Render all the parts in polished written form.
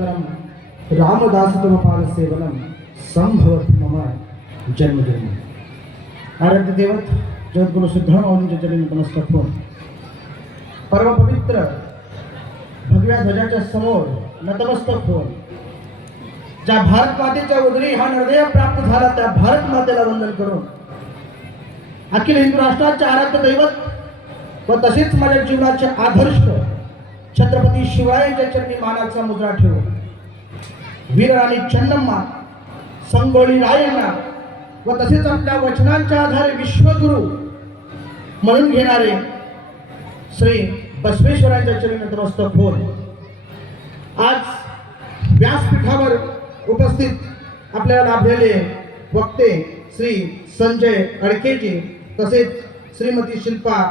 रामदास तव पाद सेवनम संभवत मम जन्म जन्म। आराध्य देवत जगद्गुरु सिद्धरामांच्या चरणी नमस्कार करून परम पवित्र भगव्या ध्वजाच्या समोर नतमस्तक होऊन ज्या भारत मातेच्या उदरी हा निर्णय प्राप्त झाला त्या भारत मातेला वंदन करून अखिल हिंदू राष्ट्राचे आराध्य दैवत व तसेच माझ्या जीवनाचे आदर्श छत्रपती शिवरायांच्या चरणी मानाचा मुद्रा ठेवून वीरराणी चन्नम्मा संगोळी रायांना व तसेच आपल्या वचनांच्या आधारे विश्वगुरु म्हणून घेणारे श्री बसवेश्वरांच्या चरणी नतमस्तक होऊन आज व्यासपीठावर उपस्थित आपल्याला लाभलेले वक्ते श्री संजय अडकेजी तसेच श्रीमती शिल्पा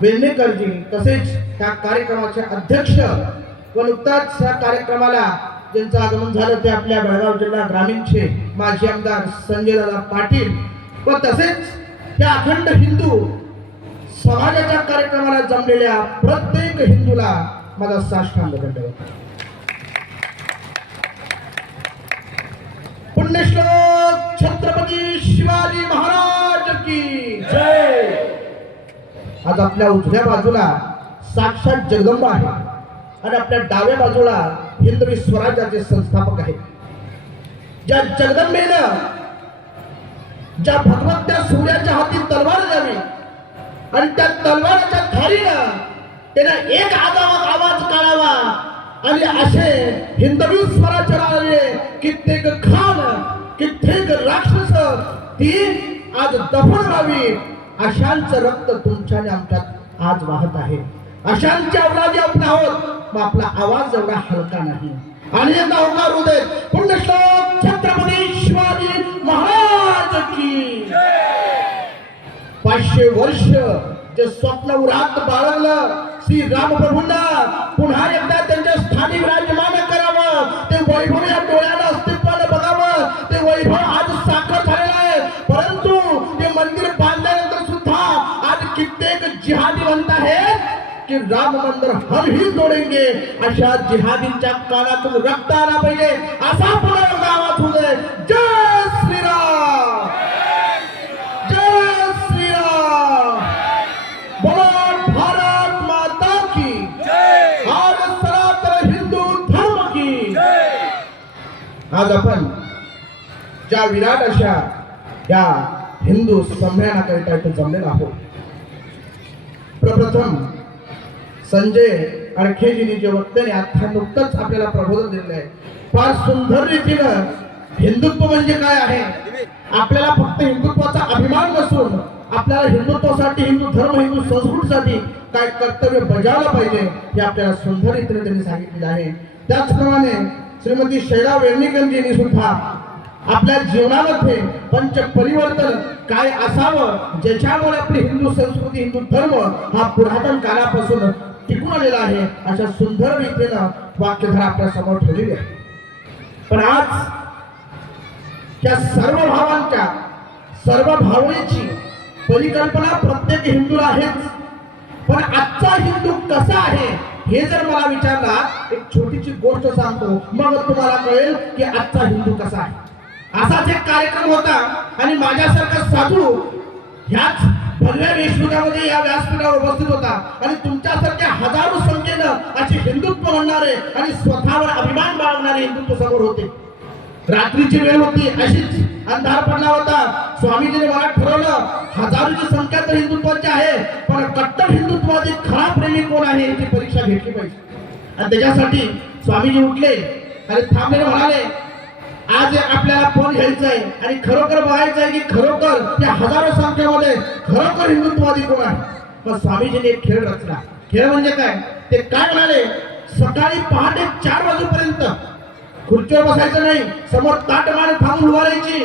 वेल्हेकरजी तसेच त्या कार्यक्रमाचे अध्यक्ष व नुकताच या कार्यक्रमाला ज्यांचं आगमन झालं ते आपल्या बेळगाव जिल्हा ग्रामीणचे माजी आमदार संजय दादा पाटील व तसेच या अखंड हिंदू समाजाच्या कार्यक्रमाला जमलेल्या प्रत्येक हिंदूला माझा साष्टांग दंडवत। पुण्यश्लोक छत्रपती शिवाजी महाराज की जय। आज आपल्या उजव्या बाजूला साक्षात जगदंबा आहे आणि आपल्या डाव्या बाजूला हिंदवी स्वराज्याचे संस्थापक आहेत। ज्या जगदंबेनं ज्या भगवंत्या सूर्याच्या हाती तलवार द्यावी आणि त्या तलवाराच्या धारीनं त्यानं एक आवाज काढावा आणि असे हिंदवी स्वराज्याला कित्येक खान कित्येक राक्षस ती आज दफन व्हावी अशांचं रक्त तुमच्या आणि आमच्यात आज वाहत आहे। अशांच्या अवलादी आपण आहोत मग आपला आवाज एवढा हलका नाही आणि एकदा होकार उदय पुण्यश्लोक छत्रपती शिवाजी महाराज की 500 वर्ष जे स्वप्न उरात बाळगलं श्री रामप्रभूंना पुन्हा एकदा त्यांच्या स्थानी विराजमान करावं ते वैभव या डोळ्याला अस्तित्वाला बघावं ते वैभव आज साकार झालेलं आहे। परंतु ते मंदिर बांधल्यानंतर सुद्धा आज कित्येक जिहादी म्हणत आहेत कि राम मंदिर हम ही तोडेंगे अशा जिहादींच्या कानातून रक्त आला पाहिजे असा पुन्हा एकदा आवाज होऊ दे। जय श्रीराम जय श्रीराम बोलो भारत माता की जय और सनातन हिंदू धर्म की जय। आज आपण ज्या विराट अशा या हिंदू संमेलनाकरिता इथे जमलेलो आहोत प्रप्रथम संजय अडखेजींनी जे वक्त्याने आता नुकतंच आपल्याला प्रबोधन दिलेलं आहे फार सुंदर रीतीनं हिंदुत्व म्हणजे काय आहे आपल्याला फक्त हिंदुत्वाचा अभिमान नसून आपल्याला हिंदुत्वासाठी हिंदू धर्म हिंदू संस्कृतीसाठी काय कर्तव्य बजावलं पाहिजे हे आपल्याला सुंदर रीतीने त्यांनी सांगितलेलं आहे। त्याचप्रमाणे श्रीमती शैला वेल्हेकरजींनी सुद्धा आपल्या जीवनामध्ये पंच परिवर्तन काय असावं ज्याच्यामुळे आपली हिंदू संस्कृती हिंदू धर्म हा पुरातन काळापासून टिकून आलेला आहे अशा सुंदर रीतीनं वाक्यधारा आपल्या समोर ठेवलेली आहे। पण आज त्या सर्व भावांच्या सर्व भावनेची परिकल्पना प्रत्येक हिंदूला आहेच पण आजचा हिंदू कसा आहे हे जर मला विचारला एक छोटीशी गोष्ट सांगतो मग तुम्हाला कळेल की आजचा हिंदू कसा आहे। असाच एक कार्यक्रम होता आणि माझ्यासारखा साधू ह्याच भगव्या वेशभूषामध्ये या व्यासपीठावर उपस्थित होता आणि तुमच्यासारख्या हजारो संख्येनं असे हिंदुत्व म्हणणारे आणि स्वतःवर अभिमान बाळगणारे हिंदुत्व समोर होते। रात्रीची वेळ होती अशीच अंधार पडला होता स्वामीजीने मला ठरवलं हजारोची संख्या तर हिंदुत्वाची आहे पण कट्टर हिंदुत्वाचे खरा प्रेमी कोण आहे याची परीक्षा घेतली पाहिजे आणि त्याच्यासाठी स्वामीजी उठले आणि थांबले म्हणाले आज आपल्याला फोन घ्यायचा आहे आणि खरोखर बघायचं आहे की खरोखर त्या हजारो संख्येमध्ये खरोखर हिंदुत्ववादी कोण आहे। मग स्वामीजीने एक खेळ रचला। खेळ म्हणजे काय ते काय म्हणाले सकाळी पहाटे 4 वाजेपर्यंत खुर्चीवर बसायचं नाही समोर ताटमान थांबून उभारायची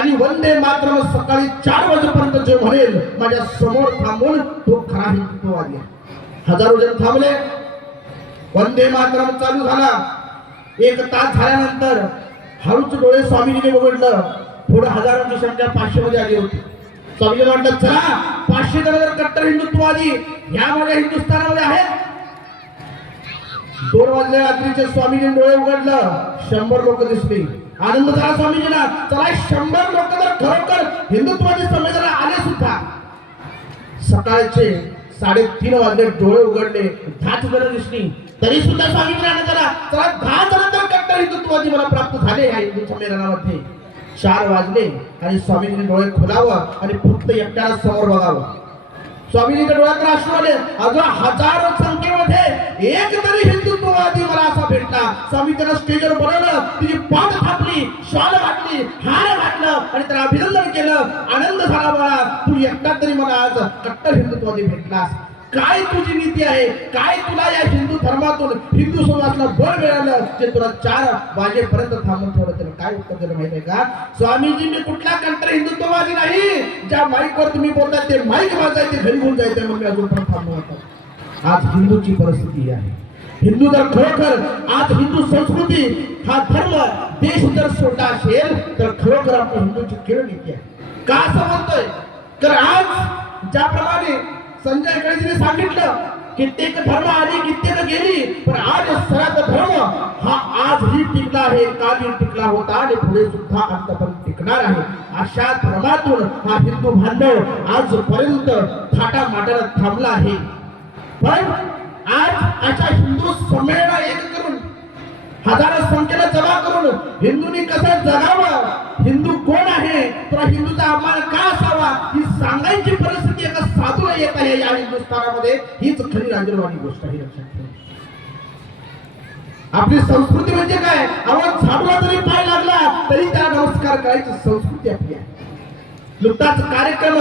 आणि वंदे मातरम सकाळी 4 वाजेपर्यंत जो म्हणेल माझ्या समोर थांबून तो खरा हिंदुत्ववादी आहे। हजारो जण थांबले वंदे मातरम चालू झाला 1 तास झाल्यानंतर हळूच डोळे स्वामीजीने उघडलं पुढे हजारांची संख्या 500 मध्ये आली होती। स्वामीजी म्हटलं चला 500 जण कट्टर हिंदुत्ववादी ह्या माझ्या हिंदुस्थानामध्ये आहेत 2 वाजल्या रात्रीचे स्वामीजी डोळे उघडलं, 100 लोक दिसली. आनंद झाला स्वामीजींना. चला 100 लोक तर खरोखर हिंदुत्वाची संवेदना आले सुद्धा. सकाळचे 3:30 वाजले, डोळे उघडले, 10 जण दिसली. तरी सुद्धा स्वामीजी आनंद झाला. चला 10 जण तर कट्टर हिंदुत्वादी मला प्राप्त झाले या हिंदू संमेलनामध्ये. 4 वाजले आणि स्वामीजींनी डोळे खोलावं आणि फक्त एकट्याला समोर बघावं. स्वामीजींच्या डोळ्यात अश्रू आले. अजून हजारो संख्येमध्ये एक तरी हिंदुत्ववादी मला असा भेटला. स्वामीजींना स्टेजवर बोलवलं, तिची पाठ थापली, शॉल घातली, हार घातलं आणि त्याला अभिनंदन केलं. आनंद झाला, मला तू एकटा तरी मला आज कट्टर हिंदुत्ववादी भेटलास. काय तुझी नीती आहे, काय तुला या हिंदू धर्मातून हिंदू समाजाला बळ मिळालं जे तुला 4 वाजेपर्यंत थांबून ठेवलं. त्याला काय उत्तर दिलं माहिती आहे का? स्वामीजी मी कुठला कंटर हिंदुत्ववादी नाही. ज्या माईकवर तुम्ही बोलताय ते माईक वाजायचे घरी घेऊन जायचंय म्हणून मी अजूनपर्यंत थांबलो होतो. आज हिंदूची परिस्थिती आहे. हिंदू जर खरोखर आज हिंदू संस्कृती हा धर्म देश जर सोडला असेल तर खरोखर आपली हिंदूची केवळ नीती आहे. का असं म्हणतोय तर आज ज्याप्रमाणे संजय गणेशने सांगितलं कित्येक धर्म आली कित्येक गेली, पण आज सनातन धर्म हा आजही टिकला आहे, कालही टिकला होता आणि पुढे सुद्धा अंतपर्यंत टिकणार आहे. अशा धर्मातून हा हिंदू बांधव आजपर्यंत थाटामाटाला थांबला आहे. पण आज अशा हिंदू संमेलना एक करून हजारो संख्येला जमा करून हिंदूंनी कसं जगावं, हिंदू कोण आहे, तर हिंदूचा अपमान का असावा ही सांगायची परिस्थिती एका साधूला येत आहे या हिंदुस्थानामध्ये. हीच खरी राजवाडी गोष्ट आहे. लक्षात ठेवा. आपली संस्कृती म्हणजे काय? आवाज झाडूला जरी पाय लागला तरी त्याला नमस्कार करायची संस्कृती आपली आहे. नुकताच कार्यक्रम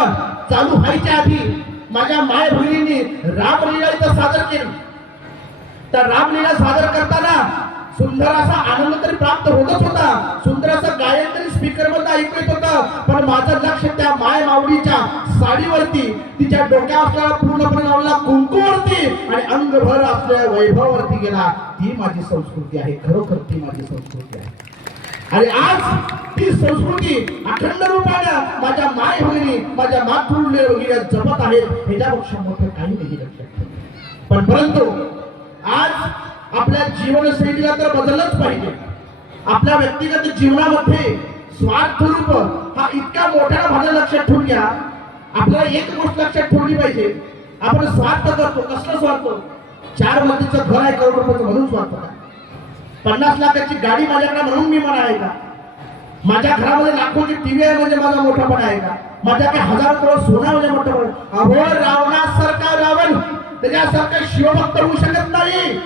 चालू व्हायच्या आधी माझ्या माय भगिनींनी रामलीला इथं सादर केली. त्या रामलीला सादर करताना सुंदर असा आनंद तरी प्राप्त होतच होता. सुंदर असं गायन तरी स्पीकर मध्ये ऐकू येत होतं. पण माझं लक्ष त्या माय माऊलीच्या साडीवरती, तिच्या डोक्यावर असलेला पूर्णपणे लावलेला कुंकूवरती आणि अंगभर असलेल्या वैभवावरती गेला. ती माझी संस्कृती आहे. खरोखर ती माझी संस्कृती आहे. आणि आज ती संस्कृती अखंड रूपानं माझ्या माय भगिनी, माझ्या मातृ वगैरे जपत आहेत. ह्याच्यापेक्षा मोठं काही नाही. लक्षात ठेवा. पण परंतु आज आपल्या जीवनशैलीला तर बदललंच पाहिजे. आपल्या व्यक्तिगत जीवनामध्ये स्वार्थ रूप हा इतका मोठ्या भागाला लक्षात ठेवून घ्या. आपल्याला एक गोष्ट लक्षात ठेवली पाहिजे. आपण स्वार्थ करतो. कसला स्वार्थ? 4 मजलीचं घर आहे करोड रुपयाचं म्हणून स्वार्थ काय? 50 लाखाची गाडी माझ्याकडे म्हणून मी म्हणा आहे का? माझ्या घरामध्ये लाखोची टीव्ही आहे म्हणजे माझा मोठापणा आहे का? माझ्याकडे 1000 करोड सोना म्हणजे मोठापणा? अहो रावणासारखा रावण त्याच्यासारखा शिवभक्त होऊ शकत नाही.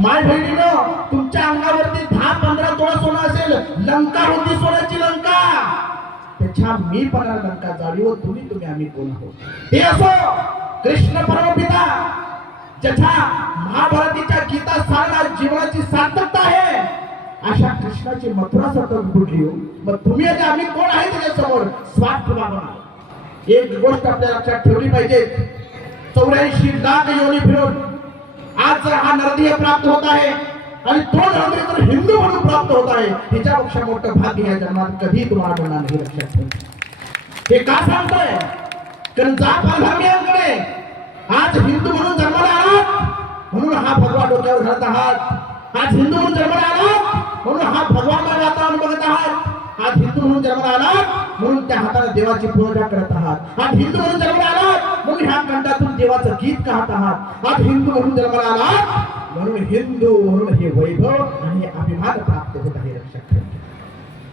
माय बहिणीनं तुमच्या अंगावरती 10-15 तोळा सोनं असेल. लंका होती सोन्याची लंका. त्याच्या मी 15 लंका जाळीवर तुम्ही आम्ही कोण आहोत? ते असो कृष्ण परमपिता ज्याच्या महाभारतीच्या गीता सारणात जीवनाची सार्थकता आहे अशा कृष्णाची मथुरा सार्थक बुडली हो. मग तुम्ही आणि आम्ही कोण आहे त्याच्यासमोर? स्वार्थ भावना. एक गोष्ट आपल्या लक्षात ठेवली पाहिजे. 84 लाख योनी फिरून आज जर हा नरदेह प्राप्त होत आहे आणि तो नरदेह जर हिंदू म्हणून प्राप्त होत आहे ह्याच्यापेक्षा मोठं भाग्य या जन्मात कधी तुम्हाला मिळणार नाही. लक्षात ठेवा. हे का सांगतोय? कारण जात धर्मियांकडे आज हिंदू म्हणून जन्माला आलात म्हणून हा भगवा डोक्यावर घालत आहात. आज हिंदू म्हणून जन्माला आलात म्हणून हा भगवान वातावरण बघत आहात. आज हिंदू म्हणून जन्माला आलात म्हणून त्या हाताने देवाची पूजा करत आहात. आज हिंदू म्हणून जन्माला आलात म्हणून ह्या कंठातून देवाचं गीत गात आहात. आज हिंदू म्हणून जन्माला आलात म्हणून हिंदू म्हणून हे वैभव आणि अभिमान प्राप्त होत आहे. लक्षात ठेवा.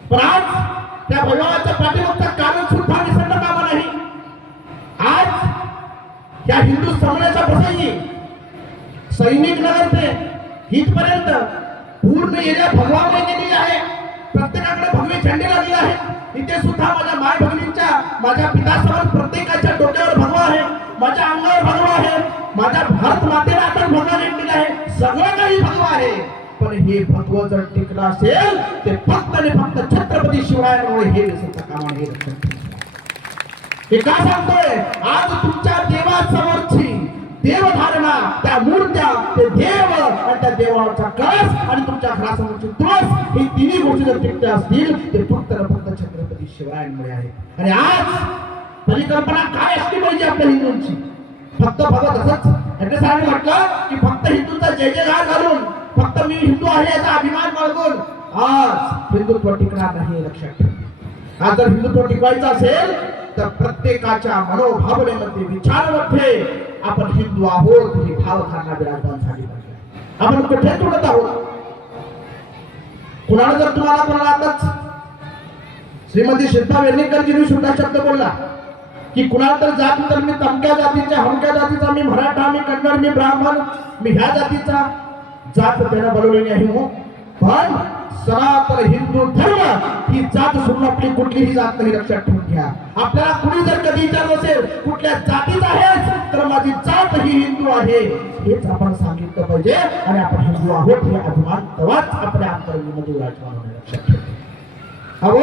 पण आज त्या वैभवाच्या पाठीमागचं कारण सुद्धा विसरता कामा नाही. आज या हिंदू समाजाच्या प्रसंगी सैनिक नगर ते इथपर्यंत पूर्ण एरिया भगवाने केलेली आहे. प्रत्येकाकडे भगवे झेंडे लागले आहेत. इथे सुद्धा माझ्या माय भगिनींच्या, माझ्या पितासमोर प्रत्येकाच्या डोक्यावर भगवा आहे, माझ्या अंगावर भगवा आहे, माझ्या भारत मातेला आता भगवा घेतलेला आहे. सगळं काही भगवा आहे. पण हे भगव जर टिकलं असेल ते फक्त आणि फक्त छत्रपती शिवरायांमुळे हे दिसत कामा हे. लक्षात ठेवा. हे का सांगतोय? आज तुमच्या देवासमोरची देवधारणा, त्या मूर्त्या, ते देव आणि त्या देवाचा कळस आणि तुमच्या घरासमोरची तुळस ही तिन्ही गोष्टी जर टिकते असतील ते फक्त छत्रपती शिवरायांमुळे आहे. आणि आज परिकल्पना काय असली पाहिजे आपल्या हिंदूंची? फक्त भगत असंच म्हटलं की फक्त हिंदूंचा जय जयकार घालून हिंदू आहे याचा अभिमान बाळगून आज हिंदुत्व टिकणार नाही हे लक्षात ठेवा. आज जर हिंदुत्व टिकवायचं असेल तर प्रत्येकाच्या मनोभावनेमध्ये विचारामध्ये आपण हिंदू आहोत ही भावधारणा विराजमान झाली पाहिजे. आपण कुठे तुडत आहोत. कुणाला जर कोणाला आताच श्रीमती शिल्पा वेर्णेकरजींनी सुद्धा शब्द बोलला की कुणाला तर जात तर मी तमक्या जातीचा हमक्या जातीचा, मी मराठा, मी कन्नड, मी ब्राह्मण, मी ह्या जातीचा, जात त्याला बोलवली नाही हो. पण सनातन हिंदू धर्म ही जात सोडून आपली कुठलीही जात नाही लक्षात ठेवून घ्या. आपल्याला कुणी जर कधी विचारलं असेल कुठल्या जातीचा आहेस तर माझी जात ही हिंदू आहे हेच आपण सांगितलं पाहिजे. आणि आपण हिंदू आहोत हे अभिमान तेव्हाच आपल्या अंतर्गमध्ये विराजमान होणे लक्षात ठेवा. अहो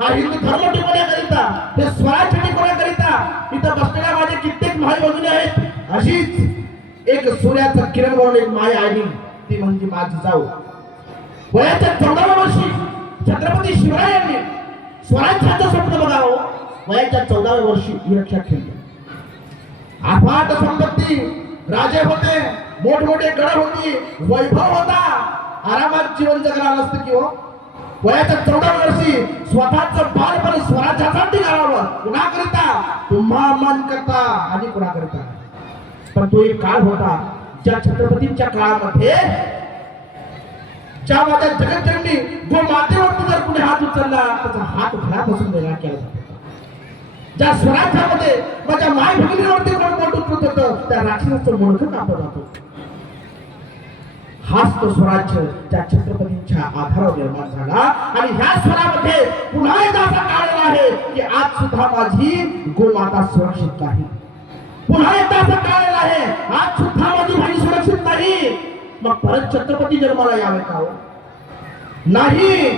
हा हिंदू धर्म टिकवण्याकरिता, हे स्वराज्य टिकवण्याकरिता इथं बसलेल्या माझे कित्येक भाई भगिनी आहेत. अशीच एक सूर्याचं किरण म्हणून एक माय आली, ती म्हणजे माझी जाऊ. वयाच्या 14व्या वर्षी छत्रपती शिवरायांनी स्वराज्याचं स्वप्न बघावं. वयाच्या 14व्या वर्षी ही लक्षात ठेवली. अफाट संपत्ती, राजे होते, मोठमोठे गड होती, वैभव होता, आरामात जीवन जगणार नसतं की हो. वयाच्या 14व्या वर्षी स्वतःचं बालपण स्वराज्यासाठी घालावं. कुणाकरिता? तुम्हा मन करता आणि कुणाकरिता. पण तो एक काळ होता ज्या छत्रपतींच्या काळामध्ये ज्या माझ्या जगतजननी जो मातेवरती जर कुणी हात उचलला त्याचा हात घरापासून वेगळा केला जात होता. ज्या स्वराज्यामध्ये माझ्या माय भगिनीवरती कोण बोट उचलत होतं त्या राक्षसाचं मुंडकं कापलं जात होतं. हाच तो स्वराज्य त्या छत्रपतींच्या आधारावर निर्माण झाला. आणि ह्या स्वरामध्ये पुन्हा एकदा असा काळ आहे की आज सुद्धा माझी गोमाता सुरक्षित नाही. पुन्हा एकदा असा काळ आहे आज सुद्धा माझी बहीण सुरक्षित नाही. मग परत छत्रपती जन्माला यावे का हो? नाही.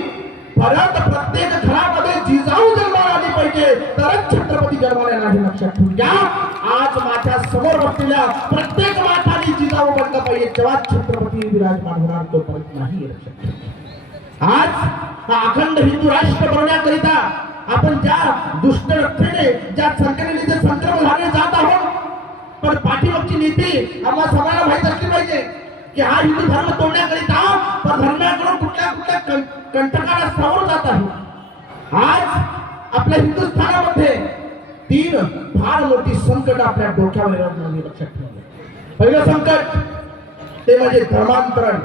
परत प्रत्येक घरामध्ये जिजाऊ जन्माला आली पाहिजे तरच छत्रपती जन्माला नाही लक्षात ठेवून घ्या. आज माझ्या समोर बसलेल्या प्रत्येक माताने जिजाऊ बनलं पाहिजे तेव्हा छत्रपती विराजमान होणार, तो परत नाही लक्षात ठेवून. आज हा अखंड हिंदू राष्ट्र बनवण्याकरिता आपण ज्या दुष्ट रक्तीने ज्या संकटाने जे संक्रमण झाले जात आहोत, पण पाठीमागची नीती आम्हाला समाजाला माहित असली पाहिजे की हा हिंदू धर्म तोडण्याकरिता धर्माकडून कुठल्या कुठल्या कंटकाला सामोरं जात आहे. आज आपल्या हिंदुस्थानामध्ये 3 फार मोठी संकट आपल्या डोक्यावर येणार लक्षात ठेवा. पहिलं संकट ते म्हणजे धर्मांतरण.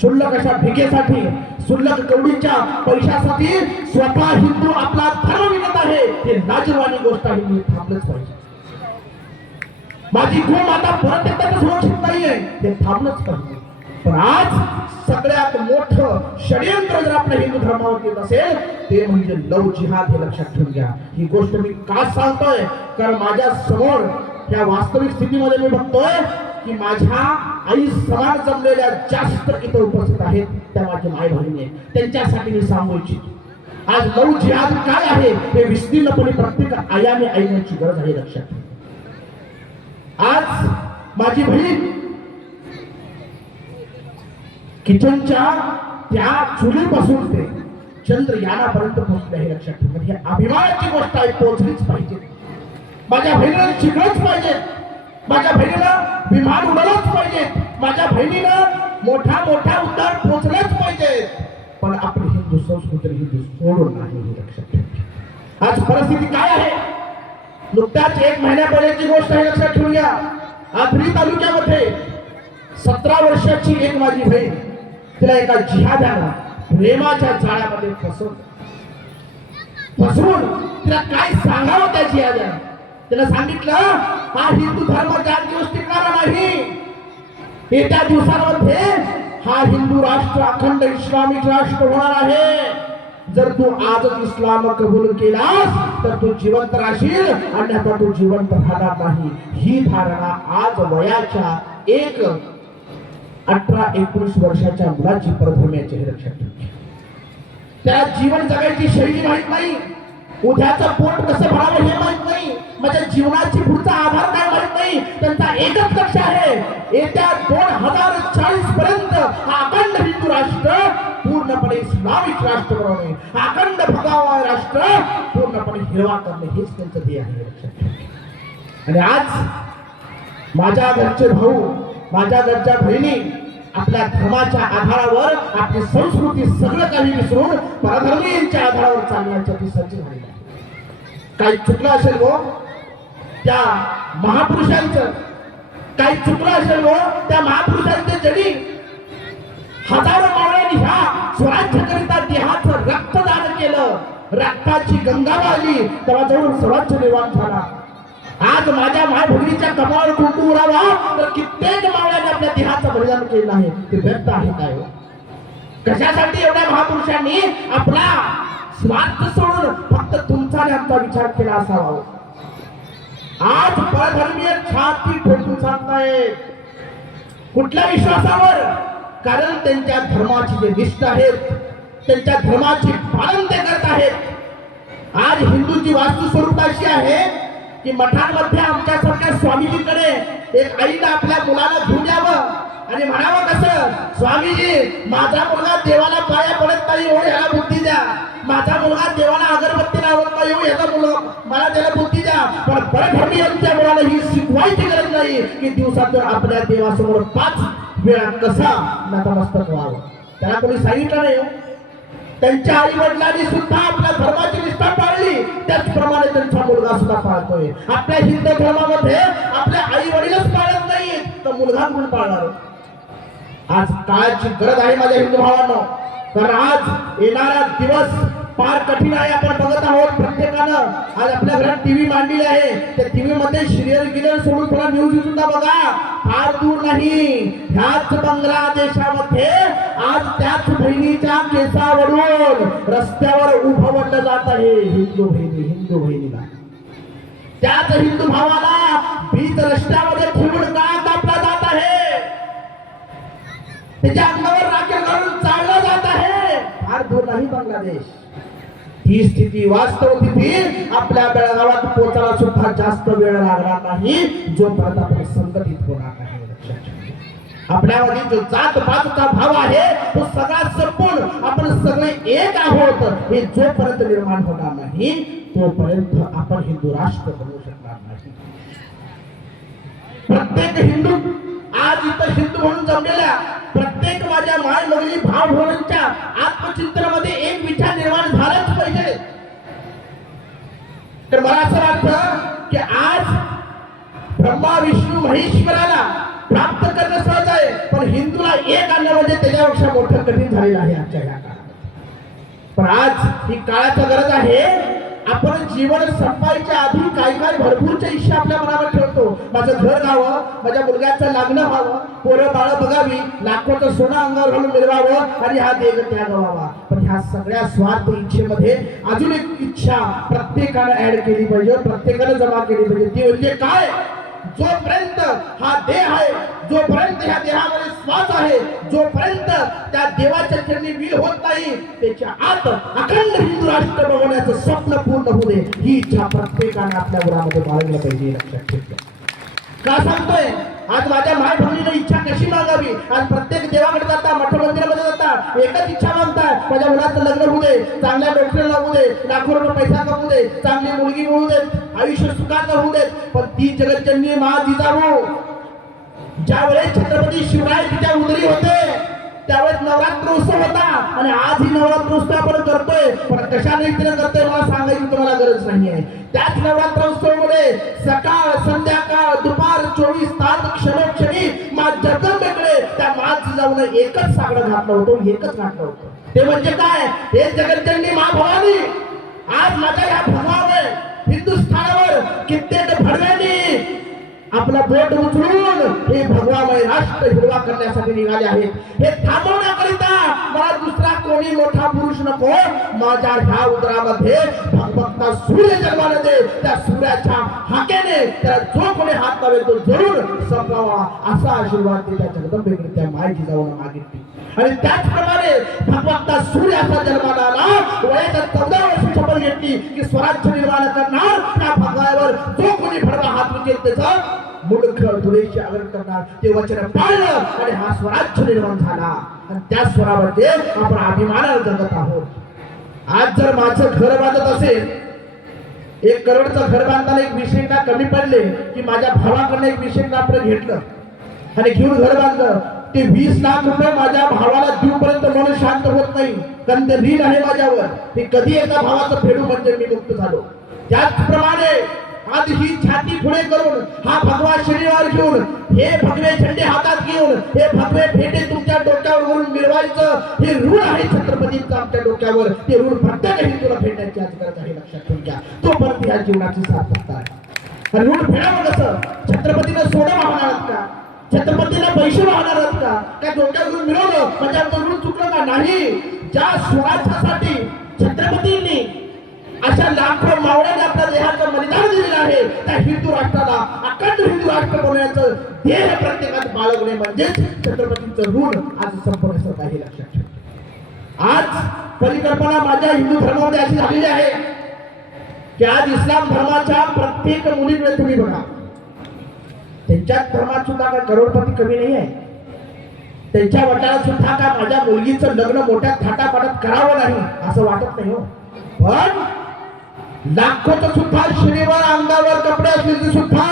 शुल्लक अशा भिकेसाठी, शुल्लक कवडीच्या पैशासाठी स्वतः हिंदू आपला धर्म विकत आहे. हे लाजिरवाणी गोष्ट आहे, मी थांबलंच पाहिजे. माझी गोमाता परत एकदा सुरक्षित नाहीये, ते थांबलंच पाहिजे. पण आज सगळ्यात मोठं षडयंत्र जर आपल्या हिंदू धर्मावर येत असेल ते म्हणजे लव जिहाद हे लक्षात ठेवून घ्या. ही गोष्ट मी का सांगतोय कारण माझ्या समोर या वास्तविक स्थितीमध्ये मी बघतोय की माझ्या आई समान जमलेल्या जास्त इथं उपस्थित आहेत त्या माझ्या माय बहिणी आहेत. त्यांच्यासाठी मी सांगू इच्छितो आज लव जिहाद काय आहे हे विस्तीर्णपणे प्रत्येक आयाने ऐकण्याची गरज आहे लक्षात ठेवा. आज माझी बहीण किचनच्या त्या चुलीपासून ते चंद्रयानापर्यंत पोहोचले हे लक्षात ठेवा. ही अभिमानाची गोष्ट आहे, पोहोचलीच पाहिजे. माझ्या बहिणीला शिकलंच पाहिजे, माझ्या बहिणीला विमान उडवलंच पाहिजे, माझ्या बहिणीनं मोठ्या मोठ्या उद्धार पोहोचलेच पाहिजे. पण आपली हिंदू संस्कृती हिंदू सोडून नाही हे लक्षात ठेवा. आज परिस्थिती काय आहे? नुकत्याच 1 महिन्यापूर्वीची गोष्ट आहे लक्षात ठेवून घ्या. आथरी तालुक्यामध्ये 17 वर्षाची एक माझी बहीण, तिला एका जिहाद्यानं प्रेमाच्या जाळ्यामध्ये फसवून तिला काय सांगावं त्या जिहाद्यानं. तिला सांगितलं हा हिंदू धर्म 4 दिवस टिकणारा नाही. येत्या दिवसांमध्ये हा हिंदू राष्ट्र अखंड इस्लामिक राष्ट्र होणार आहे. जर तू आजच इस्लाम कबूल केलास तर तू जिवंत राहशील, अन्यथा तू जिवंत राहणार नाही. ही धारणा आज वयाच्या 18-19 वर्षाच्या मुलाची परधर्म्याची लक्षात ठेवा. त्याला जीवन जगायची शैली माहित नाही, उद्याचं पोट कसं भरावं हे माहित नाही, माझ्या जीवनाची पुढचा आधार काय माहित नाही. त्यांचा एकच लक्ष आहे येत्या 2040 पर्यंत हा अखंड हिंदू राष्ट्र पूर्णपणे इस्लामिक राष्ट्र बनवणे, अखंड भगवान राष्ट्र पूर्णपणे हिरवा करणे हेच त्यांचं ध्येय आहे लक्षात ठेवा. आणि आज माझ्या घरचे भाऊ, माझ्या घरच्या बहिणी आपल्या धर्माच्या आधारावर आपली संस्कृती सगळं काही विसरून परधर्मीयांच्या आधारावर चालण्यासाठी सज्ज झालेला आहे. काही चुकलं असेल हो त्या महापुरुषांचं, काही चुकलं असेल हो त्या महापुरुषांचे जडी हजारो मावळ्यांनी ह्या स्वराज्याकरिता देहाचं रक्तदान केलं, रक्ताची गंगा वाहली, तेव्हा जवळ स्वराज्य निर्माण झाला. आज माझ्या माय भगिनीच्या कपाळावर कुंकू उडावा तर कित्येक मावळ्यांनी आपल्या देहाचं बलिदान केलं आहे. ते व्यक्त आहे काय हो? कशासाठी एवढ्या महापुरुषांनी आपला स्वार्थ सोडून फक्त तुमचा आणि आमचा विचार केला असावा? आज परधर्मीय छाती ठोकून सांगतायत. कुठल्या विश्वासावर? कारण त्यांच्या धर्माची जे निष्ठा आहेत, त्यांच्या धर्माची पालन ते करत आहेत. आज हिंदूची वास्तू स्वरूप अशी आहे की मठांमध्ये आमच्यासारख्या स्वामीजीकडे एक आईला आपल्या मुलाला घेऊन यावं आणि म्हणावं कसं, स्वामीजी माझा मुलगा देवाला पाया पडत नाही हो, ह्याला बुद्धी द्या. माझा मुलगा देवाला अगरबत्ती लावत नाही हो, ह्याचा मुलगा मला त्याला बुद्धी द्या. पण परधर्मीयांच्या मुलाला ही शिकवायची गरज नाही की दिवसातून आपल्या देवासमोर 5 वेळा कसा नतमस्तक व्हावं. त्याला कोणी सांगितलं नाही. त्यांच्या आई वडिलांनी सुद्धा आपल्या धर्माची निष्ठा पाळली, त्याचप्रमाणे त्यांचा मुलगा सुद्धा पाळतोय. आपल्या हिंदू धर्मामध्ये आपल्या आई वडीलच पाळत नाही तर मुलगा कोण पाळणार? आज काळाची गरज आहे माझ्या हिंदू भावांनो. कारण आज येणारा दिवस फार कठीण आहे. आपण बघत आहोत प्रत्येकानं आज आपल्या घरात टीव्ही मांडलेली आहे. त्या टीव्ही मध्ये सिरियल गिरियल सोडून थोडा न्यूज सुद्धा बघा. फार दूर नाही, ह्याच बांगलादेशामध्ये आज त्याच बहिणीच्या केसावरून रस्त्यावर उभवलं जात आहे. हिंदू बहिणीला, त्याच हिंदू भावाला बीच रस्त्यामध्ये ठेवून का कापला जात आहे, त्याच्या अंगावर राखेल घालून चालला जात आहे. फार दूर नाही बांगलादेश. ही स्थिती, वास्तव स्थिती आपल्या बेळगावात पोहोचायला सुद्धा जास्त वेळ लागणार नाही, जोपर्यंत आपण संघटित होणार नाही. आपल्यामध्ये जो जात पातचा भाव आहे तो सगळा संपून आपण सगळे एक आहोत हे जोपर्यंत निर्माण होणार नाही तोपर्यंत आपण हिंदू राष्ट्र बनवू शकणार नाही. प्रत्येक हिंदू आज इथं हिंदू म्हणून जमलेल्या प्रत्येक माझ्या माय भगिनी भाव बहिणींच्या आत्मचिंतनामध्ये एक विचार निर्माण झालाच पाहिजे. तर मला असं वाटतं की आज ब्रह्मा विष्णू महेश्वराला प्राप्त करणं सहज आहे, पण हिंदूला एक आणणं म्हणजे त्याच्यापेक्षा मोठं कठीण झालेलं आहे आजच्या या काळात. पण आज ही काळाची गरज आहे. आपण जीवन संपायच्या आधी काही भरपूरच्या इच्छा आपल्या मनावर ठेवतो. माझं घर गावं, माझ्या मुलग्याचं लग्न व्हावं, पोरं बाळ बघावी, लाखोचं सोनं अंगावर घालून मिळवावं आणि हा देह त्याग व्हावा. पण ह्या सगळ्या स्वार्थ इच्छेमध्ये अजून एक इच्छा प्रत्येकानं ऍड केली पाहिजे, प्रत्येकानं जमा केली पाहिजे. ती म्हणजे काय? जोपर्यंत हा देह आहे, जोपर्यंत ह्या देहामध्ये श्वास आहे, जोपर्यंत त्या देवाच्या चरणी विलीन होत नाही त्याच्या आत अखंड हिंदू राष्ट्र बनवण्याचं स्वप्न पूर्ण होऊ दे ही इच्छा प्रत्येकाने आपल्या घरामध्ये बाळगलं पाहिजे. लक्षात ठेवा. का सांगतोय? आज माझ्या माय बहिणीने इच्छा कशी मागावी? आज प्रत्येक देवाकडे जाता, मठ मंदिरामध्ये जाता, एकच इच्छा मागताय, माझ्या मुलाचं लग्न होऊ दे, चांगल्या नोकरीला लागू दे, लाखो रुपये पैसा कमवू दे, चांगली मुलगी मिळू दे, आयुष्य सुखाचं होऊ दे. पण ती जगज्जननी मा जिजाऊ ज्यावेळेस छत्रपती शिवराय तिच्या उदरी होते त्यावेळेस नवरात्र उत्सव होता आणि आज ही नवरात्र उत्सव आपण करतोय. पण कशा रीतीने करतोय मला सांगायची तुम्हाला गरज नाही आहे. त्याच नवरात्र उत्सवामुळे सकाळ संध्याकाळ दुपार 24 तास क्षणोक्षणी मा जगदंबेकडे त्या मा जिजाऊने एकच साकडं घातलं होतं, एकच घातलं होतं. ते म्हणजे काय? हे जगज्जननी मा भवानी आज माझ्या ह्या भगवावर हिंदुस्थानावर कित्येक भडव्यांनी आपला बोट उचलून हे भगवामय राष्ट्र हिरवा करण्यासाठी निघाले आहेत. हे थांबवण्याकरिता मला दुसरा कोणी मोठा पुरुष नको. माझ्या ह्या उदरामध्ये भगवंता सूर्य जन्माला दे, त्या सूर्याच्या हाकेने त्याला जो कोणी हात लावेल तो जरूर संपवावा असा आशीर्वाद ते त्या जगदंबेकडे त्या माय जिजाऊने मागितली. आणि त्याचप्रमाणे भगवंता सूर्याचा जन्माला आला, वयाच्या 14 वर्ष शपथ घेतली की स्वराज्य निर्माण करणार. त्या भगवावर जो कोणी भडवा हात उचलेल त्याचा मूर्ख धुळेची आगरण करणार. ते वचन पाळलं आणि हा स्वराज्य निर्माण झाला. आणि त्या स्वरामध्ये आपण अभिमानाने जगत आहोत. आज जर माझं घर बांधत असेल, 1 करोडचं घर बांधताना एक विषयला कमी पडले की माझ्या भावाकडनं एक विषयला आपण घेतलं आणि घेऊन घर बांधलं, ते 20 लाख रुपये माझ्या भावाला देऊपर्यंत मन शांत होत नाही, कारण ते ऋण आहे माझ्यावर. ते कधी एका भावाचं फेडू म्हणजे मी मुक्त झालो. त्याचप्रमाणे आज ही छाती पुढे करून हा भगवा शरीरावर घेऊन हे भगवे झेंडे हातात घेऊन हे भगवे फेटे तुमच्या डोक्यावर वरून मिरवायचं हे ऋण आहे छत्रपतींचं आमच्या डोक्यावर. ते ऋण प्रत्येक हिंदूला फेडण्याची आज गरज आहे, लक्षात ठेवून घ्या. तोपर्यंत या जीवनाची सार्थकता आहे. ऋण फेडावं कसं? छत्रपतीनं सोनं वाहणार का? छत्रपतीला पैसे वाहणार का? काय डोक्यावर मिळवलं म्हणजे आमचं ऋण चुकलं का? नाही. ज्या स्वराज्यासाठी छत्रपतींनी अशा लाखो मावळ्यांनी आपल्या देहाचं बलिदान दिलेलं आहे, त्या हिंदू राष्ट्राला अखंड हिंदू राष्ट्र बनवण्याचं ध्येय प्रत्येकात बाळगणे म्हणजेच छत्रपतींचं ऋण आज संपूर्ण सरकार आहे, लक्षात ठेवा. आज परिकल्पना माझ्या हिंदू धर्मामध्ये अशी झालेली आहे की आज इस्लाम धर्माच्या प्रत्येक मुलीकडे तुम्ही बघा, त्यांच्या धर्मात सुद्धा काय करोडपती कमी नाही आहे. त्यांच्या वडिलांना सुद्धा काय माझ्या मुलगीचं लग्न मोठ्या थाटापाटात करावं नाही असं वाटत नाही हो. पण लाखोचं सुद्धा शरीरावर अंगावर कपडे असलेली सुद्धा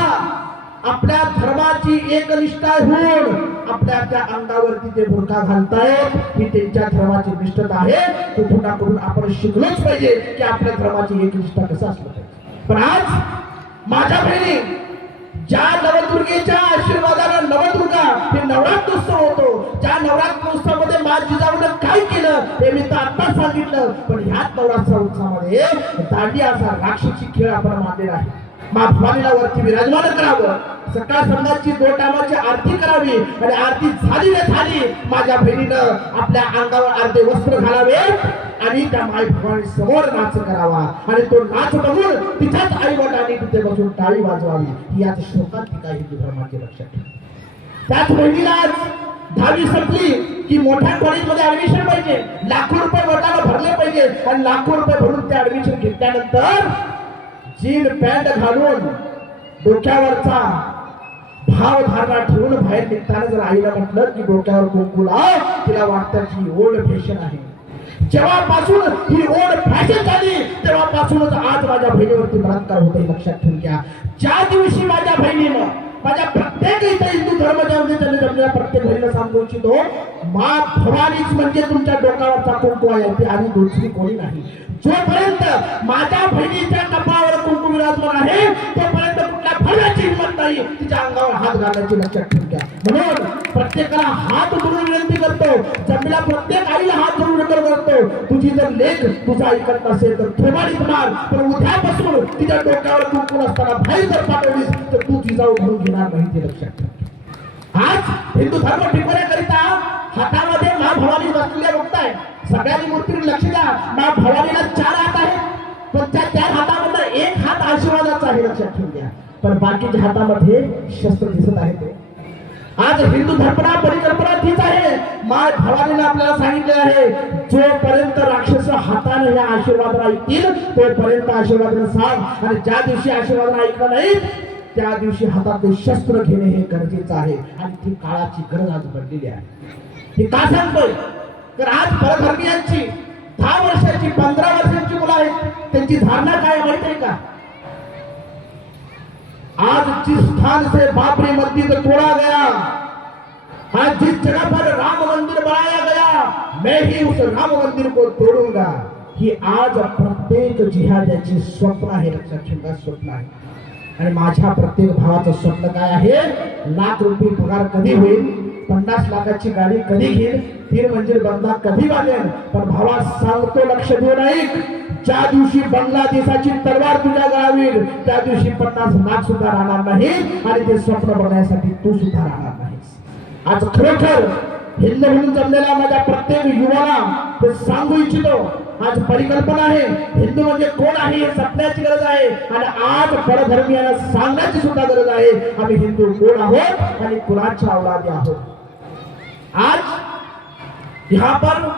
आपल्या धर्माची एकनिष्ठा होऊन आपल्या त्या अंगावरती ते बुरखा घालतायत ही त्यांच्या धर्माची निष्ठता आहे. कुठून ना कुठून आपण शिकलोच पाहिजे की आपल्या धर्माची एकनिष्ठा कसं असलं पाहिजे. पण आज माझ्या बहिणी ज्या नवदुर्गेच्या आशीर्वादानं नवदुर्गा हे नवरात्रोत्सव होतो, ज्या नवरात्रोत्सवामध्ये मा जिजाऊनं काय केलं हे मी तर आता सांगितलं. पण ह्याच नवरात्रोत्सवामध्ये दांडियाचा राक्षसी खेळ आपण मानलेला आहे. मा भवानीला वरती विराजमान करावं, सकाळ संध्याची 2 टायमाची आरती करावी आणि आरती झाली ना झाली माझ्या बहिणीनं आपल्या अंगावर अर्धे वस्त्र घालावे आणि त्या माय भवानी समोर नाच करावा आणि तो नाच बघून तिच्याच आई वडिलांनी तिथे बसून टाळी वाजवावी. ही आज शोकांतिका हिंदू धर्माची लक्षात ठेवा. त्याच बहिणीला आज 10वी संपली की मोठ्या कॉलेजमध्ये ऍडमिशन पाहिजे, लाखो रुपये वडिलांना भरले पाहिजे आणि लाखो रुपये भरून ते ऍडमिशन घेतल्यानंतर जीन पॅन्ट घालून डोक्यावरचा भाव धारणा ठेवून बाहेर निघताना जर आईला म्हटलं की डोक्यावर कुंकू लाव, तिला वाटतं की ओल्ड फॅशन आहे. जेव्हापासून ही ओल्ड फॅशन झाली तेव्हापासूनच आज माझ्या बहिणीवरती बलात्कार होते, लक्षात ठेवून घ्या. ज्या दिवशी माझ्या बहिणीनं माझ्या प्रत्येक इथे हिंदू धर्मामध्ये त्यांनी जमलेल्या प्रत्येक बहिणीला सांगू इच्छितो, मा भवानीच म्हणजे तुमच्या डोक्यावरचा कुंकू आहे, ती आणि दुसरी कोणी नाही. जोपर्यंत माझ्या बहिणीच्या कपाळावर कुंकू विराजमान आहे तोपर्यंत कुठल्या फळाची हिंमत नाही तिच्या अंगावर हात घालायची, लक्षात ठेवून घ्या. म्हणून प्रत्येकाला हात जोडून विनंती करतो, जमिला प्रत्येक आईला हात जोडून करतो, तुझी जर लेख तुझा ऐकत नसेल तर थोबाडीत मार, पण उद्यापासून तिच्या डोक्यावर कुंकू असताना बाहेर जर पाठवलीस तर तू जिजाऊ म्हणून घेणार नाही, ते लक्षात ठेव. आज हिंदू धर्म टिकवण्याकरिता हातामध्ये मा भवानी बसलेल्या बघताय. सगळ्यांनी मूर्तीकडे लक्ष द्या. मा भवानीला 4 हात आहेत, पण त्या 4 हातामधला एक हात आशीर्वादाचा आहे, लक्षात ठेवून द्या. पण बाकीच्या हातामध्ये शस्त्र दिसत आहेत. आज हिंदू धर्मना परिकल्पना तीच आहे. मा भवानीला आपल्याला सांगितले आहे, जोपर्यंत राक्षस हाताने या आशीर्वादाला ऐकतील तोपर्यंत आशीर्वादाला सांग, आणि ज्या दिवशी आशीर्वादाला ऐकलं नाही त्या दिवशी हातातले शस्त्र घेणे हे गरजेचं आहे. आणि ती काळाची गरज आज बनलेली आहे. हे का सांगतोय तर आज परधर्मीयांची 10 वर्षाची 15 वर्षाची मुलं आहेत, त्यांची धारणा काय माहित आहे का? आज जिस स्थान से बाबरी मस्जिद तोड़ा गया, आज जिस जगह पर राम मंदिर बनाया गया, मैं ही उस राम मंदिर को तोड़ूंगा. ही आज प्रत्येक जिहाद्याची स्वप्न आहे, लक्षात ठेवा, स्वप्न आहे. आणि माझ्या प्रत्येक भावाचं स्वप्न काय आहे? लाख रुपये पगार कधी होईल, 50 लाखाची गाडी कधी घेईल, 3 मंजिल बंगला कधी बांधेल. पण भावा सांगतो, लक्ष देऊन ऐक, ज्या दिवशी बांगलादेशाची तलवार तुझ्या गळावील त्या दिवशी 50 लाख सुद्धा राहणार नाही आणि ते स्वप्न बघण्यासाठी तू सुद्धा राहणार नाहीस. आज खरोखर हिंदू म्हणून जमलेल्या माझ्या प्रत्येक युवाला ते सांगू इच्छितो, आज परिकल्पना आहे हिंदू म्हणजे कोण आहे हे जपण्याची गरज आहे. आणि आज परधर्मीयांना सांगण्याची सुद्धा गरज आहे, आम्ही हिंदू कोण आहोत आणि कुणाच्या औलादी आहोत. आज यहाँ पर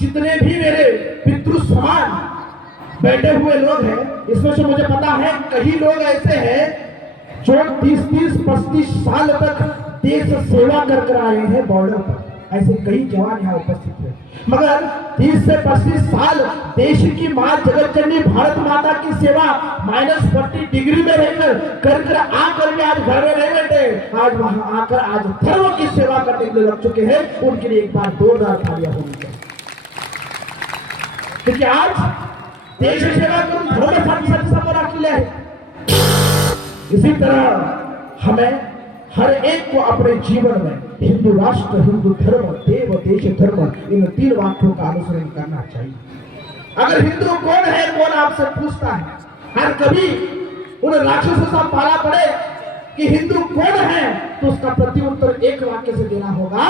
जितने भी मेरे पितृ समान बैठे हुए लोग हैं, इसमें से मुझे पता है कई लोग ऐसे हैं जो 30-35 साल तक देश सेवा कर आए हैं बॉर्डर पर. ऐसे कई जवान यहाँ उपस्थित थे। मगर 30 से 35 साल देश की मां जगत जननी भारत माता की सेवा -40 डिग्री में रहकर कर आकर के आज घर में नहीं बैठे, आज वहां आकर आज धर्म की सेवा करने के लिए लग चुके हैं। उनके लिए एक बार जोरदार तालियां होनी चाहिए, क्योंकि आज देश सेवा करून धर्मासाठी समोर आखलेले आहे। इसी तरह हमें हर एक को अपने जीवन में हिंदू राष्ट्र, हिंदू धर्म, देव, देश, धर्म, इन 3 वाक्यों का अनुसरण करना चाहिए। अगर हिंदू कौन है, कौन आपसे पूछता है, हर कभी उन राक्षसों से पाला पड़े कि हिंदू कौन है, तो उसका प्रत्युत्तर एक वाक्य से देना होगा,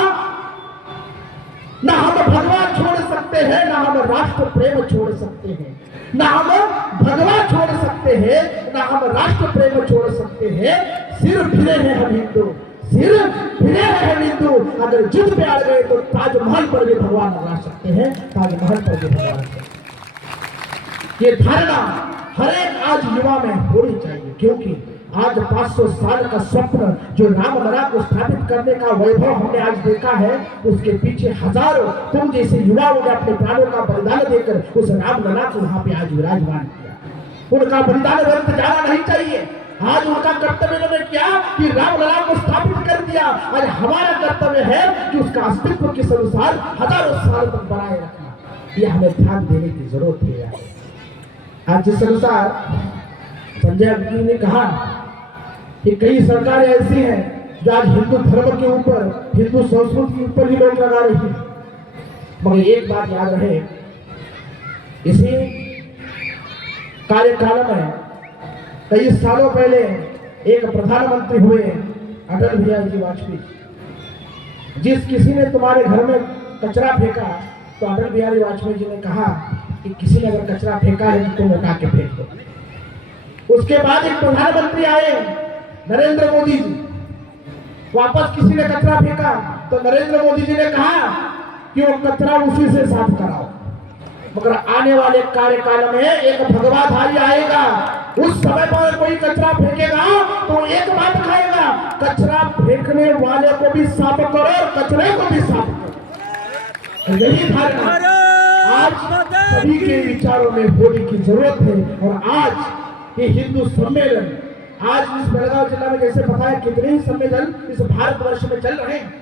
ना हम भगवान छोड़ सकते हैं, ना हम राष्ट्र प्रेम छोड़ सकते हैं, ना हम भगवान छोड़ सकते हैं, ना हम राष्ट्र प्रेम छोड़ सकते हैं। सिर फिरे हैं हम हिंदू, सिर फिरे हैं हम हिंदू। अगर युद्ध पे आ गए तो ताजमहल पर भी भगवान लगा सकते हैं, ताजमहल पर भी भगवान सकते हैं। ये धारणा हर एक आज युवा में होनी चाहिए, क्योंकि आज 500 साल का स्वप्न जो रामलला को स्थापित करने का वैभव हमने आज देखा है, उसके पीछे हजारों तुम जैसे युवाओं ने अपने प्राणों का बलिदान देकर उस रामलला को यहाँ पे आज विराजमान किया। उनका बलिदान व्यर्थ जाना नहीं चाहिए। आज उनका कर्तव्य उन्होंने किया कि रामलला को स्थापित कर दिया। आज हमारा कर्तव्य है कि उसका अस्तित्व किस अनुसार हजारों साल तक बनाए रखना, यह हमें ध्यान देने की जरूरत है। आज जिस अनुसार संजय जी ने कहा कि कई सरकारें ऐसी हैं जो आज हिंदू धर्म के ऊपर, हिंदू संस्कृति के ऊपर ही लोग लगा रही है, मगर एक बात याद रहे, इसी कार्यकाल में कई सालों पहले एक प्रधानमंत्री हुए अटल बिहारी वाजपेयी। जिस किसी ने तुम्हारे घर में कचरा फेंका तो अटल बिहारी वाजपेयी जी ने कहा कि किसी ने अगर कचरा फेंका है तो तुम उठा के फेंक दो। उसके बाद एक प्रधानमंत्री आए, नरेंद्र मोदी जी। वापस किसी ने कचरा फेंका तो नरेंद्र मोदी जी ने कहा कि वो कचरा उसी से साफ कराओ। मगर आने वाले कार्यकाल में एक भगवाधारी आएगा, उस समय पर कोई कचरा फेंकेगा तो एक बात खाएगा, कचरा फेंकने वाले को भी साफ करो और कचरे को भी साफ करो। यही धारणा आज सभी के विचारों में होने की जरूरत है। और आज ये हिंदू सम्मेलन, आज इस बेलगांव जिला में जैसे बताया कितने ही सम्मेलन इस भारतवर्ष में चल रहे हैं,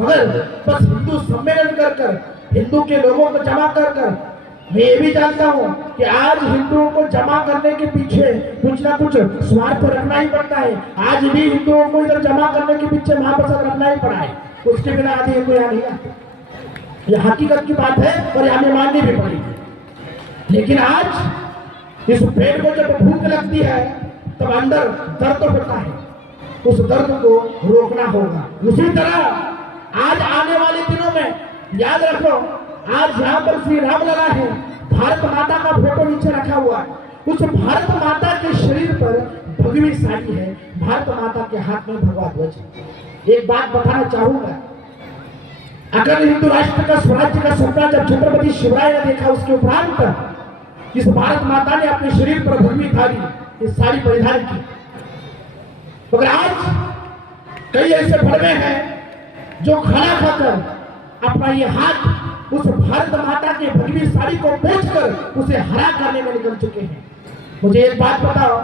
मगर बस हिंदू सम्मेलन कर हिंदू के लोगों को जमा कर मैं ये भी जानता हूँ कि आज हिंदुओं को जमा करने के पीछे कुछ ना कुछ स्वार्थ रखना ही पड़ता है। आज भी हिंदुओं को इधर जमा करने के पीछे महाप्रसाद रखना ही पड़ा है, उसके बिना आदि हिंदू यहाँ नहीं आते। यह हकीकत की बात है और हमें माननी भी पड़ेगी। लेकिन आज इस पेड़ को जब भूख लगती है तब अंदर दर्द होता है, उस दर्द को रोकना होगा। उसी तरह आज आने वाले दिनों में याद रखो, आज यहाँ पर श्री रामलला है, भारत माता का फोटो नीचे रखा हुआ है। उस भारत माता के शरीर पर भगवी साड़ी है, भारत माता के हाथ में भगवा ध्वज है। एक बात बताना चाहूंगा, अगर हिंदू राष्ट्र का स्वराज्य का सपना जब छत्रपति शिवराय ने देखा, उसके उपरांत इस भारत माता ने अपने शरीर पर भगवी धारी, इस साड़ी परिधान की। मगर आज कई ऐसे भड़वे हैं जो खाना खाकर अपना ये हाथ उस भारत माता के भगवी साड़ी को पोंछकर उसे हरा करने में निकल चुके हैं। मुझे एक बात बताओ,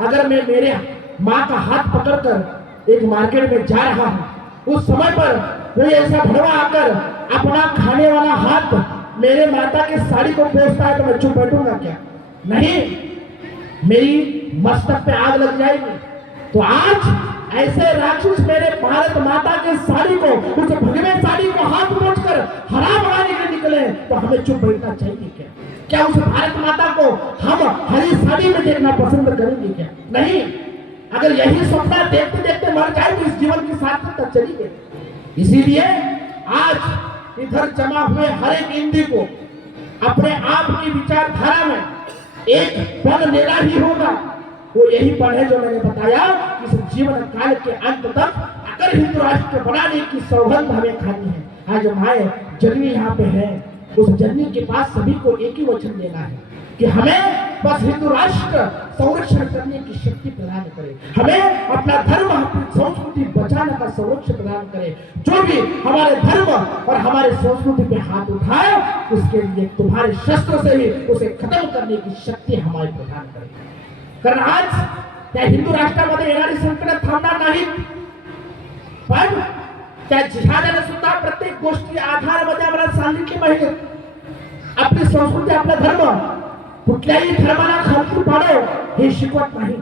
अगर मैं मेरे माँ का हाथ पकड़कर एक मार्केट में जा रहा हूँ, उस समय पर कोई ऐसा भड़वा आकर अपना खाने वाला हाथ मेरे माता के साड़ी को पोंछता है तो मैं चुप बैठूंगा क्या? नहीं, मेरी मस्तक पे आग लग जाएगी। तो आज ऐसे राक्षस मेरे भारत माता के साड़ी को, उस भगवे साड़ी को हाथ पोंछकर हरा बनाने के निकले, तो हमें चुप बैठना चाहिए क्या? क्या उस भारत माता को हम हरी साड़ी में देखना पसंद करेंगे क्या? नहीं। अगर यही सपना देखते देखते मर जाए तो इस जीवन की सार्थकता चली गई। इसीलिए आज इधर जमा हुए हर एक हिंदी को अपने आप की विचारधारा में एक पल लेना ही होगा। वो यही पल है जो मैंने बताया, इस जीवन काल के अंत तक अगर हिंदू राष्ट्र बनाने की सौगंध हमें खानी है। आज माए जननी यहाँ पे है, उस जननी के पास सभी को एक ही वचन देना है कि हमें बस हिंदू राष्ट्र संरक्षण करने की शक्ति प्रदान करे। हमें अपना धर्म अपनी संस्कृति बचाने का संरक्षण प्रदान करे। जो भी हमारे धर्म और हमारे संस्कृति पे हाथ उठाए उसके लिए तुम्हारे शस्त्र से ही उसे खत्म करने की शक्ती हमारे प्रदान करे। कारण आज त्या हिंदू राष्ट्रामध्ये येणारी संकट थांबणार नाहीत, पण त्या जिहादाने सुद्धा प्रत्येक गोष्टी आधारामध्ये आम्हाला सांगितली पाहिजे। आपली संस्कृती आपला धर्म कुठल्याही धर्माला खालती पाडव हे शिकवत नाही,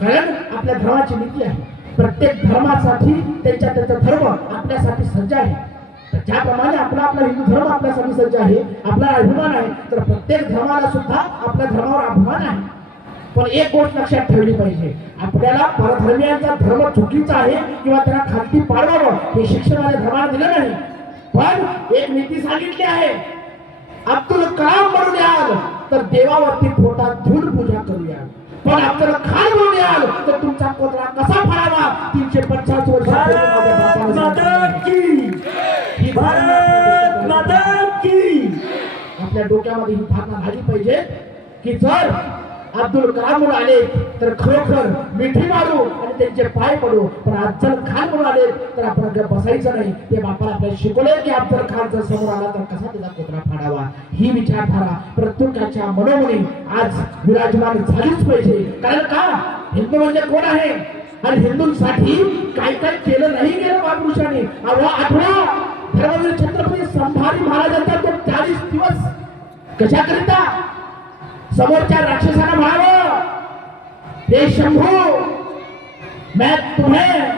कारण आपल्या धर्माची नीती आहे। प्रत्येक धर्मासाठी त्यांचा धर्म आपल्यासाठी सज्ज आहे। तर ज्याप्रमाणे आपला हिंदू धर्म आपल्यासाठी सज्ज आहे, आपला अभिमान आहे, तर प्रत्येक धर्माला सुद्धा आपल्या धर्मावर अभिमान आहे। पण एक गोष्ट लक्षात ठेवली पाहिजे, आपल्याला परधर्मीयांचा धर्म चुकीचा आहे किंवा त्यांना खालती पाडवावं हे शिक्षण माझ्या धर्माला दिलं नाही, पण एक नीती सांगितली आहे, अब्दुल कलाम म्हणून याल तर देवावरती पोटात धून पूजा करूया, पण अब्दुल खान म्हणून याल तर तुमचा कोतरा कसा फाडावा 350 वर्ष आपल्या डोक्यामध्ये ही भावना झाली पाहिजे की जर अब्दुल कलाम म्हणून आले तर खरोखर मिठी मारू आणि त्यांचे पाय पडू, पण अफजल खान म्हणून आले तर आपण बसायचं नाही। ते बापाला आपल्याला शिकवले की अफजल खान जर समोर आला तर कसा त्याचा कोतरा फाडावा। ही विचारधारा प्रत्येकाच्या मनोमनी आज विराजमान झालीच पाहिजे। कारण का हिंदू म्हणजे कोण आहे आणि हिंदूंसाठी काय काय केलं नाही गेलं महापुरुषांनी। आठवा धर्मवीर छत्रपती संभाजी महाराजांचा तो 40 दिवस कशाकरिता समोरच्या राक्षसांना म्हणावं, हे शंभू मैं तुम्हें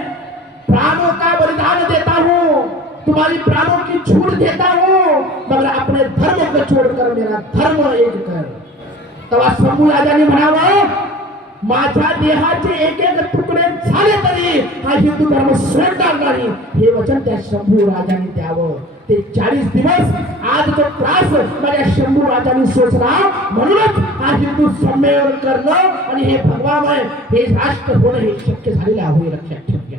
प्राणों का बलिदान देता हूँ, तुम्हारी प्राणों की छूट देता हूँ, मगर अपने धर्म को छोड़कर मेरा धर्म एक कर। तेव्हा शंभू राजाने म्हणावं, माझ्या देहाचे एक एक तुकडे झाले तरी हा हिंदू धर्म सोडणार नाही, हे वचन त्या शंभू राजाने द्यावं। ते 40 दिवस आज तो त्रास माझ्या शंभू राजाने सोसला, म्हणूनच हा हिंदू संमेलन करणं आणि हे भगवामय हे राष्ट्र होणं हे शक्य झालेलं आहे। लक्षात ठेवूया।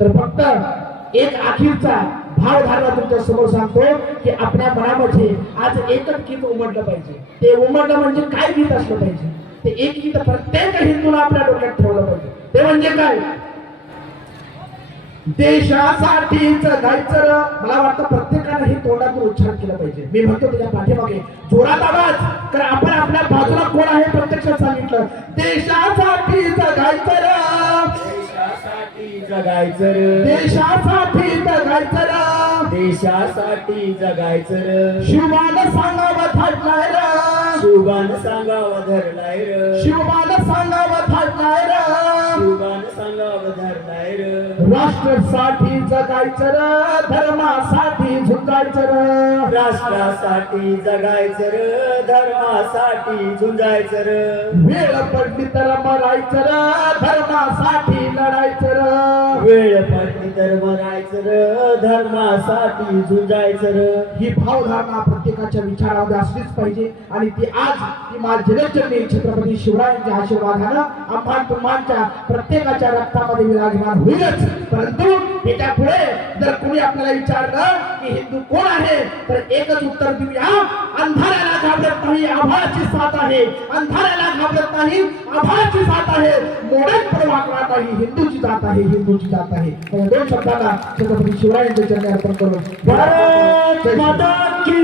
तर फक्त एक अखेरचा भावधारणा तुमच्या समोर सांगतो की आपल्या मनामध्ये आज एकच गीत उमटलं पाहिजे। ते उमटलं म्हणजे काय गीत असलं पाहिजे, ते एक गीत प्रत्येक हिंदूला आपल्या डोक्यात ठेवलं पाहिजे। ते म्हणजे काय, देशासाठी जगायचं। मला वाटतं प्रत्येकाने हे तोंडातून उच्चार केला पाहिजे। मी म्हणतो त्याच्या पाठीमागे जोरात आवाज, कारण आपण आपल्या बाजूला कोण आहे प्रत्यक्षात सांगितलं, देशासाठी जगायचं, देशासाठी जगायचं, देशासाठी जगायचं, देशासाठी जगायचं। शिवबानं सांगावं थाटलाय र, शिवबान सांगावं धरलाय र, शिवबानं सांगावं थाटलाय र, शिवबान सांगावं धरलाय र। राष्ट्रासाठी जगायचं र, धर्मासाठी झुंजायचं र, राष्ट्रासाठी जगायचं र, धर्मासाठी झुंजायचं र। वेळ पडली तर मरायचं र, धर्मासाठी लढायचं र, वेळ पडली तर मरायचं र, धर्मासाठी झुंजायचं र। ही भावधारणा प्रत्येकाच्या विचारामध्ये असलीच पाहिजे आणि ती आज ती माझ्या जगज्जननी छत्रपती शिवरायांच्या आशीर्वादानं आम्हा तुम्हांच्या प्रत्येकाच्या रक्तामध्ये विराजमान होईलच। परंतु याच्या पुढे जर कोणी आपल्याला विचारलं की हिंदू कोण आहे तर एकच उत्तर देऊया, अंधाराला घाबरत नाही आभाळाची साथ आहे, अंधाराला घाबरत नाही आभाळाची साथ आहे, मोडत पण वाकणार नाही हिंदूची जात आहे, हिंदूची जात आहे। या दोन शब्दांना छत्रपती शिवरायांच्या चरणी अर्पण करून भारत माता की